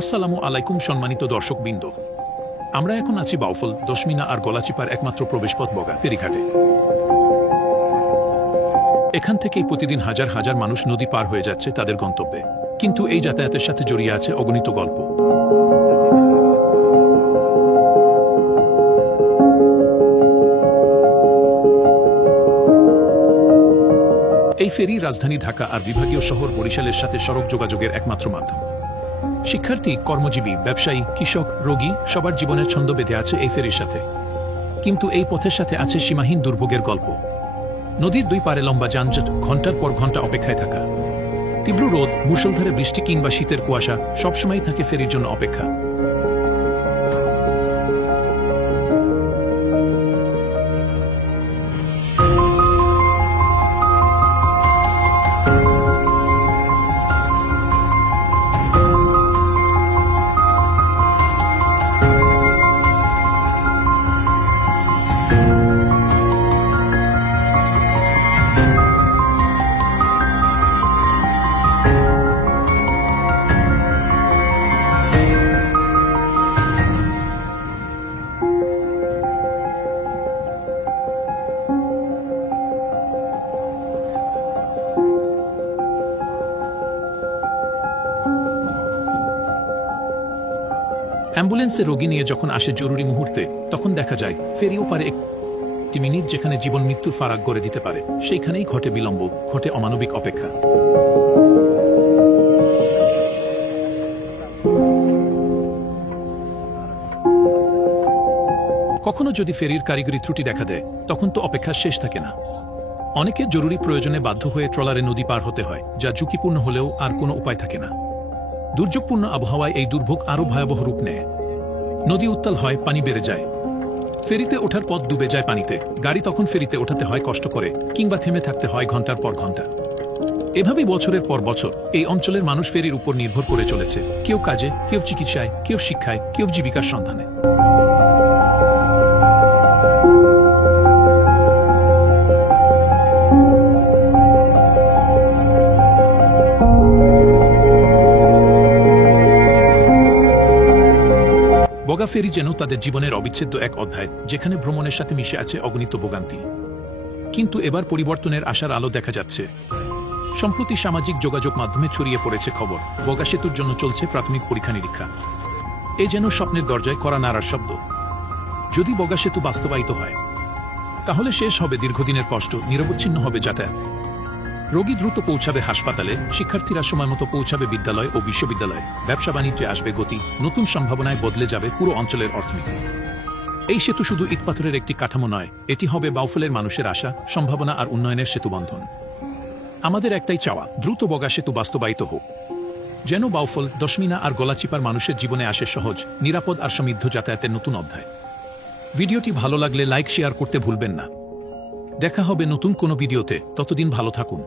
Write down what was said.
আসসালামু আলাইকুম সম্মানিত দর্শকবৃন্দ। আমরা এখন আছি বাউফল, দশমিনা আর গলাচিপার একমাত্র প্রবেশপথ বগা ফেরিঘাটে। এখান থেকেই প্রতিদিন হাজার হাজার মানুষ নদী পার হয়ে যাচ্ছে তাদের গন্তব্যে। কিন্তু এই যাতায়াতের সাথে জড়িয়ে আছে অগণিত গল্প। এই ফেরি রাজধানী ঢাকা আর বিভাগীয় শহর বরিশালের সাথে সড়ক যোগাযোগের একমাত্র মাধ্যম। শিক্ষার্থী, কর্মজীবী, ব্যবসায়ী, কৃষক, রোগী সবার জীবনের ছন্দ বেঁধে আছে এই ফেরির সাথে। কিন্তু এই পথের সাথে আছে সীমাহীন দুর্ভোগের গল্প। নদীর দুই পারে লম্বা যানজট, ঘন্টার পর ঘন্টা অপেক্ষায় থাকা। তীব্র রোদ, মুষলধারে বৃষ্টি কিংবা শীতের কুয়াশা সবসময় থাকে ফেরির জন্য অপেক্ষা। অ্যাম্বুলেন্সে রোগী নিয়ে যখন আসে জরুরি মুহূর্তে, তখন দেখা যায় ফেরিও পারে একটি মিনিট যেখানে জীবন মৃত্যুর ফারাক গড়ে দিতে পারে, সেইখানেই ঘটে বিলম্ব, ঘটে অমানবিক অপেক্ষা। কখনো যদি ফেরির কারিগরি ত্রুটি দেখা দেয়, তখন তো অপেক্ষার শেষ থাকে না। অনেকে জরুরি প্রয়োজনে বাধ্য হয়ে ট্রলারে নদী পার হতে হয়, যা ঝুঁকিপূর্ণ হলেও আর কোনো উপায় থাকে না। দুর্যোগপূর্ণ আবহাওয়ায় এই দুর্ভোগ আরও ভয়াবহ রূপ নেয়। নদী উত্তাল হয়, পানি বেড়ে যায়, ফেরিতে ওঠার পথ ডুবে যায় পানিতে। গাড়ি তখন ফেরিতে ওঠাতে হয় কষ্ট করে, কিংবা থেমে থাকতে হয় ঘন্টার পর ঘন্টা। এভাবেই বছরের পর বছর এই অঞ্চলের মানুষ ফেরির উপর নির্ভর করে চলেছে, কেউ কাজে, কেউ চিকিৎসায়, কেউ শিক্ষায়, কেউ জীবিকার সন্ধানে। বগা ফেরি যেন তাদের জীবনের অবিচ্ছেদ্য এক অধ্যায়, যেখানে ভ্রমণের সাথে মিশে আছে অগণিত ভোগান্তি। কিন্তু এবার পরিবর্তনের আশার আলো দেখা যাচ্ছে। সম্প্রতি সামাজিক যোগাযোগ মাধ্যমে ছড়িয়ে পড়েছে খবর, বগা সেতুর জন্য চলছে প্রাথমিক পরীক্ষা নিরীক্ষা। এ যেন স্বপ্নের দরজায় কড়া নাড়ার শব্দ। যদি বগা সেতু বাস্তবায়িত হয়, তাহলে শেষ হবে দীর্ঘদিনের কষ্ট, নিরবচ্ছিন্ন হবে যাতায়াত। রোগী দ্রুত পৌঁছাবে হাসপাতালে, শিক্ষার্থীরা সময়মতো পৌঁছাবে বিদ্যালয় ও বিশ্ববিদ্যালয়ে, ব্যবসা বাণিজ্যে আসবে গতি, নতুন সম্ভাবনায় বদলে যাবে পুরো অঞ্চলের অর্থনীতি। এই সেতু শুধু ইটপাথরের একটি কাঠামো নয়, এটি হবে বাউফলের মানুষের আশা, সম্ভাবনা আর উন্নয়নের সেতুবন্ধন। আমাদের একটাই চাওয়া, দ্রুত বগা সেতু বাস্তবায়িত হোক, যেন বাউফল, দশমিনা আর গলাচিপার মানুষের জীবনে আসে সহজ, নিরাপদ আর সমৃদ্ধ যাতায়াতের নতুন অধ্যায়। ভিডিওটি ভালো লাগলে লাইক, শেয়ার করতে ভুলবেন না। দেখা হবে নতুন কোনো ভিডিওতে, ততদিন ভালো থাকুন।